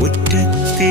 മുറ്റത്തേ